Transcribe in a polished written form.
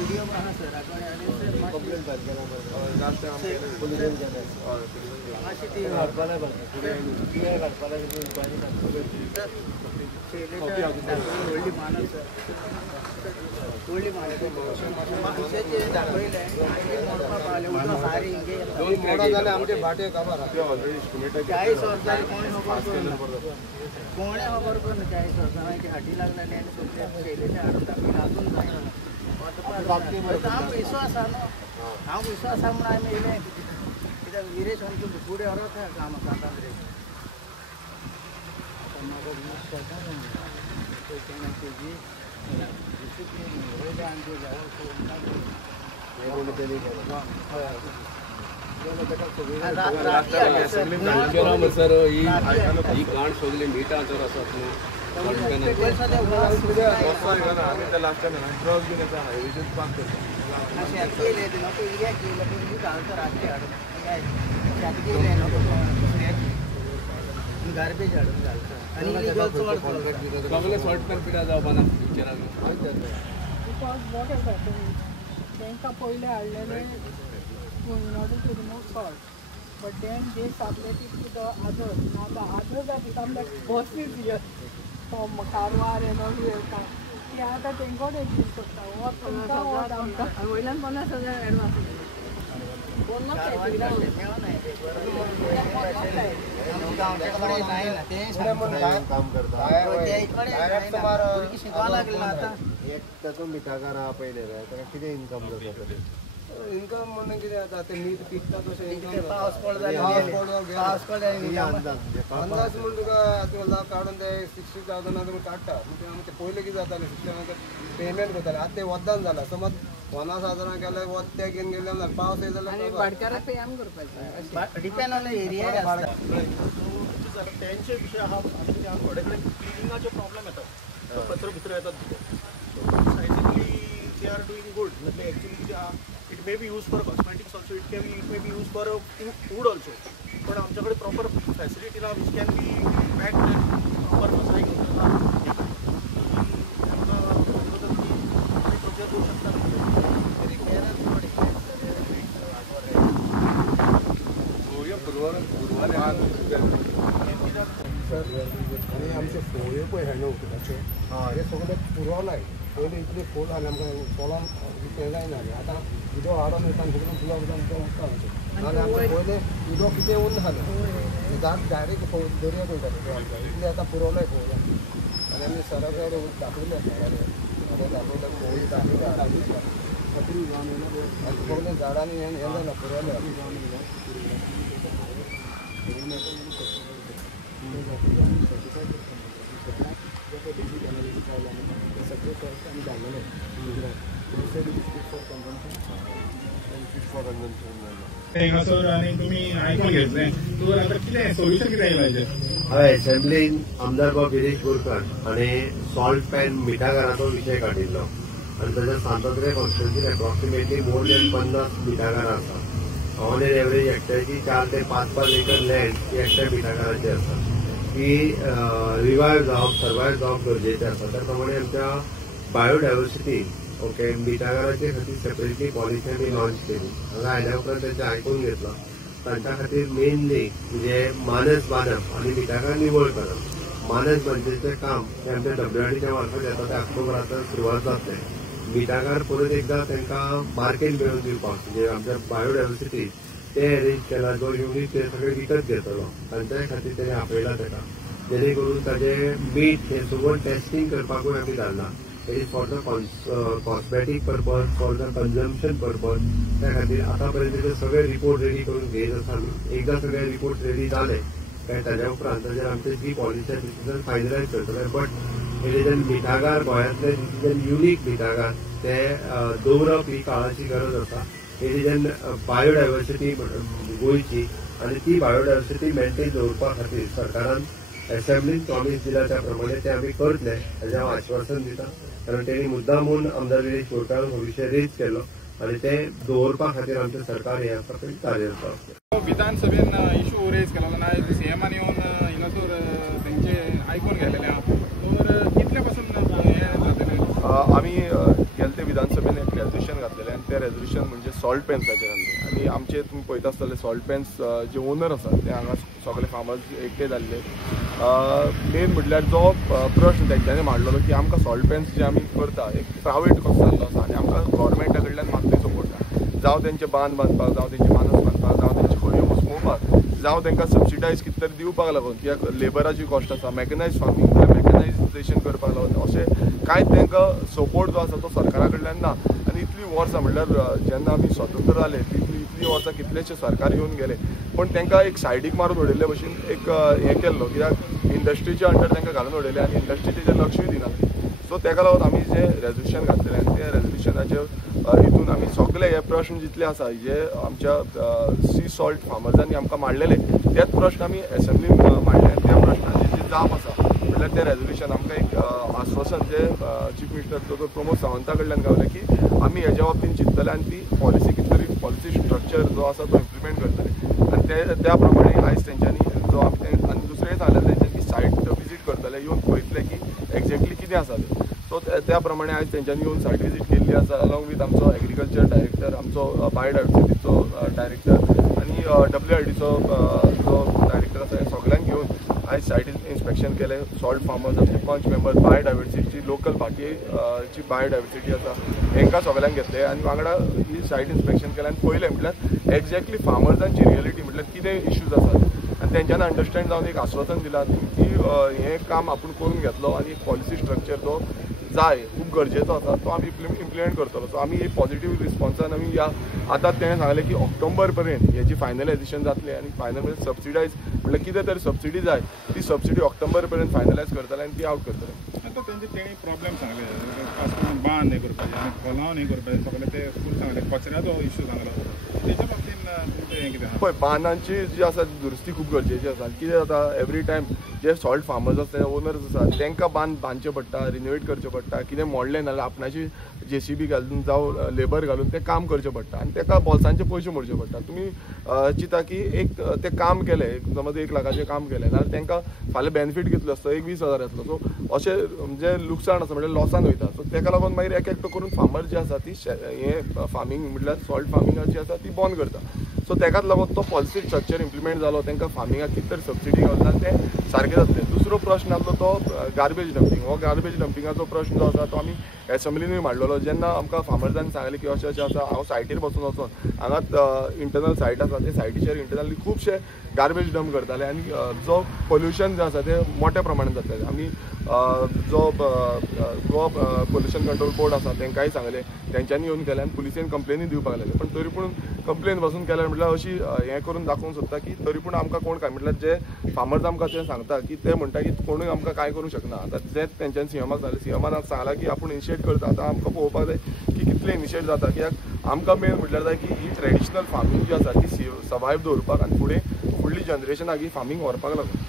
Video बना sir complaint आमचे भाटे काबार 40 वर्षांनी कोणे खबर पण 40 वर्षांची हाटी लागलेली आणि शैलेच्या हाडून टाकली अजून विश्वास हांव विश्वास म्हणून आम्ही येले कित्याक विरेश आमचे फुडें व्हरत काम सांगतात रे सर ही गाण सगळी मिटा तर आसात गार्बेज हाडून घालता सॉर्ट करपिटा जावपा ना पिक्चराक बिकॉज वॉट इज हॅपनिंग तांकां पयलें हाडलेले in order to remove salt, but then they subletted to the others. Now the others have become like bosses here from Karwar and all here. Yeah, that they got it in Sota. What Sota or Damka? वयल्यान 50,000 advance कोण ना काम करता एक तातूंत मिठाकार आहा पयले ताका कितें इन्कम जाता इन्कम म्हणून कितें जाता ते मीठ पिकता तशें पावस पडलो अंदाज म्हण तुका तुका काडून ते 60,000 तुमी काडटा ते पयलीं कितें जातालें 60,000 पेमेंट करताले आतां ते वद्दान जाला समज 50,000 केले वत ते घेवन गेले जाल्यार पावस येयलो जाल्यार भाटकाराक पे आम करपाचें डिपेंड ऑन द एरिया त्यांचे विषय हा थोडे कडेन क्लिनिंगाचे प्रॉब्लेम येतात कचरो भितर येतात scientifically they are doing good म्हणजे actually it may be use for cosmetics also it may be use for food also पण आमच्याकडे प्रॉपर फॅसिलिटी ना which can be packed proper मसाई आणि आमचे फोळे पळय हे उदकाचे हे सगळे पुरवलाय पयलीं इतली फोल जाली आमकां सोलान हें जायना आतां उदक हाडून येता सगळें ब्लॉक जावन तें उदक आमचें नाल्यार आमचें पयलें उदक कितें उरना जालें डायरेक्ट दर्या पळयताले इतलें आतां पुरवलाय फोळ्या आनी आमी सरासर दाखयलें दाखयलें फोळी दाखयलें सगळें झाडांनी हें जालां पुरवलें आणि तुम्ही ऐकून घेतले तर आता किती सोल्युशन किती पाहिजे हय एसेंब्लीन आमदार बाब गिरीश बोरकार आणि सॉल्ट पॅन मिठागराचो विषय काडिल्लो आणि ताच्या सांतोद्रे कॉन्स्टिट्युन्सीन एप्रॉक्सिमेटली मोर दॅन 50 मिठागरां आसा ऑन एन एवरेज एकट्याची 4 ते 5 एकर लँड ही एकट्या मिठागराची आसा ही रिवायव जावप सर्वायव जावप गरजेचें आसा त्या प्रमाणे आमच्या बायोडायवर्सिटी ओके मिठागराचे खातीर सेपरेटली पॉलिसी आमी लॉन्च केली हांगा आयल्या उपरांत तेंचे आयकून घेतलो तांच्या खातीर मेनली म्हणजे मानस बांदप आनी मिठागर निवळ करप मानस बांदचें काम हें आमच्या WRDच्या मार्फत येता ते ऑक्टोबरांत सुरवात जातलें मिठागर परत एकदां तांकां मार्केट मेळोवन दिवपाक म्हणजे आमच्या बायोडायवर्सिटी ते अरेंज केला जो युनीट ते सगळे विकत घेतलो तांच्या खातीर तेणें आपयला ताका जेणे करून ताजें मीठ हें सगळं टेस्टिंग करपाकूय आमी धाडला it is for the cosmetic purpose for the consumption purpose त्या खातीर आतां पर्यंत सगळे रिपोर्ट रेडी करून घेत आसा आमी एकदां सगळे रिपोर्ट रेडी जाले काय ताज्या उपरांत ताजेर आमचे जी पॉलिसी डिसिजन फायनलायज करतले बट हेजेन मिठागार गोंयांतले जे युनीक मिठागार ते दवरप ही काळाची गरज आसा हेजेन बायोडायवर्सिटी गोंयची आणि ती बायोडायवर्सिटी मेंटेन दवरपा खातीर सरकारान असेंब्लीन प्रॉमिस दिला त्या प्रमाणे ते आम्ही करतले हेजें हांव आश्वासन दिता कारण तेणी मुद्दामून आमदार विरेश बोरकारान हो विशय रेज केलो आणि ते दवरपा खातीर आमचें सरकार हें आसा पळय कार्यरत आसा. विधानसभेन इशू रेज केलो ना सीएमान येवन हिंगासोर तेंचे आयकून गेलेले आहा तर कितले पासून हे जातले. आम्ही गेले विधानसभेन एक रेजोल्युशन घातलेलें आनी तें रेजोल्युशन म्हणजे सॉल्ट पेन्साचेर आनी आमचे तुमी पळयता आसतले सॉल्ट पेन्स जे ओनर आसात ते हांगा सगळे फार्मर्स एकठांय जाल्ले. मेन म्हटल्यार जो प्रश्न तेंच्यांनी मांडलेलो की आमकां सॉल्ट पेन्स जे आमी करता एक प्रायवेट कसो जाल्लो आसा आनी आमकां गव्हर्मेंटा कडल्यान मागणी सपोर्ट ना जावं तेंचे बांद बांदपाक जावं तेंचे मानस बांदपाक जावं तेंचे खंयो घुस्पोवपाक जावं तेंकां सबसिडायज कितें तरी दिवपाक लागून कित्याक लेबराची कॉस्ट आसा मेकनायज फार्मिंग मेकनायजेशन करपाक लागून अशें कांयच तेंकां सपोर्ट जो आसा तो सरकारा कडल्यान ना. आनी इतलीं वर्सां म्हटल्यार जेन्ना आमी स्वतंत्र जाले इतलीं वर्सां कितलेशे सरकार येवन गेले पण तेंकां एक सायडीक मारून उडयल्ले भशेन एक हें केल्लो कित्याक इंडस्ट्रीच्या अंडर तेंकां घालून उडयले आनी इंडस्ट्रीचेर लक्षूय दिना. सो तेका लागून आमी जें रेजोल्युशन घातलेलें आनी त्या रेजोल्युशनाचे हितून आमी सगळे हे प्रश्न जितले आसा जे आमच्या सी सॉल्ट फार्मर्सांनी आमकां मांडलेले तेच प्रश्न आमी असेंब्लीन मांडले आनी त्या प्रश्नाची जी जाप आसा म्हटल्यार तें रेजोल्युशन आमकां एक आश्वासन जे चीफ मिनिस्टर दोतोर प्रमोद सावंता कडल्यान गावलें की आमी हेज्या बाबतींत चिंततले आनी ती पॉलिसी कितें तरी पॉलिसी स्ट्रक्चर जो आसा तो इम्प्लिमेंट करतले आनी त्या प्रमाणे आयज तेंच्यांनी जो आमी आनी दुसरें सांगलें तेंच्यांनी सायट विजीट करतले येवन पळयतले की एक्झॅक्टली कितें आसा तें. सो त्या प्रमाणे आयज तेंच्यांनी येवन सायट विजीट केल्ली आसा अलॉंग वीथ आमचो एग्रीकल्चर डायरेक्टर आमचो बायोडायवर्सिटीचो डायरेक्टर आनी WRDचो जो डायरेक्टर आसा हे सगळ्यांक घेवन आयज सायट इन्स्पेक्शन केलें. सॉल्ट फार्मर्स आमचे पंच मेंबर बायोडायवर्सिटीची लोकल पार्टीची बायोडायवर्सिटी आसा हेंकां सगळ्यांक घेतले आनी वांगडा ही सायट इन्स्पेक्शन केलें आनी पळयलें म्हटल्यार एक्झॅक्टली फार्मर्सांची रियलिटी म्हटल्यार कितें इश्यूज आसात आनी तेंच्यांनी अंडरस्टँड जावन एक आश्वासन दिलां की हें काम आपूण करून घेतलो आनी एक पॉलिसी स्ट्रक्चर जो जाय खूब गरजेचो आसा तो आमी इम्प्लिमेंट करतलो. सो आमी पॉझिटिव्ह रिस्पॉन्सान आमी ह्या आतां तेणें सांगलें की ऑक्टोबर पर्यंत हेची फायनलायझेशन जातलें आनी फायनल सबसिडायज म्हटल्यार कितें तरी सबसिडी जाय ती सबसिडी ऑक्टोबर पर्यंत फायनलायज करतले आनी ती आउट करतले. आतां तेणी प्रॉब्लेम सांगले खास करून बांद हे करपाचे आनी खोलावन हे करपाचे सगळे ते फूल सांगले कचऱ्याचो इश्यू सांगलो तेच्या बाबतींत तुमचें हें कितें पळय बांदांची जी आसा दुरुस्ती खूब गरजेची आसा. कितें जाता एवरी टायम जे सॉल्ट फार्मर्स आसा ते ओनर्स आसा तेंकां बांदचे पडटा रिनोवेट करचें पडटा कितें मोडलें नाल्यार आपणाची JCB घालून जावं लेबर घालून तें काम करचें पडटा आनी तेका बोल्सांचे पयशे मोडचे पडटा. तुमी चिंता की एक तें काम केलें समज 1 लाखाचें काम केलें नाल्यार तेंकां फाल्यां बेनिफीट कितलो आसता 20,000 येतलो. सो अशें म्हणजे लुकसाण आसा म्हणजे लॉसान वयता. सो तेका लागून मागीर एक एकटो करून फार्मर जी आसा ती हें फार्मींग म्हटल्यार सॉल्ट फार्मिंगाची आसा ती बंद करता. सो तेकाच लागून तो पॉलिसी स्ट्रक्चर इम्प्लिमेंट जालो तेंकां फार्मिंगाक कितें तरी सबसिडी गावता तें सारकें जातलें. दुसरो प्रश्न आसलो तो गार्बेज डंपिंग. हो गार्बेज डंपिंगाचो प्रश्न जो आसा तो आमी असेंब्लीनूय मांडलेलो. जेन्ना आमकां फार्मर्सांनी सांगलें की अशें अशें आसा हांव सायटीर बसून वचोन हांगा इंटरनल सायट आसा ते सायटीचेर इंटरनली खुबशे गार्बेज डंप करताले आनी जो पोल्युशन जें आसा तें मोठ्या प्रमाणांत जातालें. आमी जो गोवा पोल्युशन कंट्रोल बोर्ड आसा तेंकांय सांगलें तेंच्यांनी येवन केलें आनी पुलिसेन कंप्लेनी दिवपाक लागले. पण तरी पूण कंप्लेन बसून केल्यार म्हटल्यार अशी हें करून दाखोवंक सोदता की तरी पूण आमकां कोण काय म्हटल्यार जे फार्मर्स आमकां तें सांगता की ते म्हणटा की कोणूय आमकां कांय करूंक शकना. आतां तेंच तेंच्यांनी सीएमाक सांगलें. सीएमान सांगलां की आपूण इनिशिएट करता. आतां आमकां पळोवपाक जाय की कितलें इनिशिएट जाता कित्याक आमकां मेन म्हटल्यार जाय की ही ट्रेडिशनल फार्मींग जी आसा ती सर्वायव दवरपाक आनी फुडलीं जनरेशनाक ही फार्मींग व्हरपाक लागून.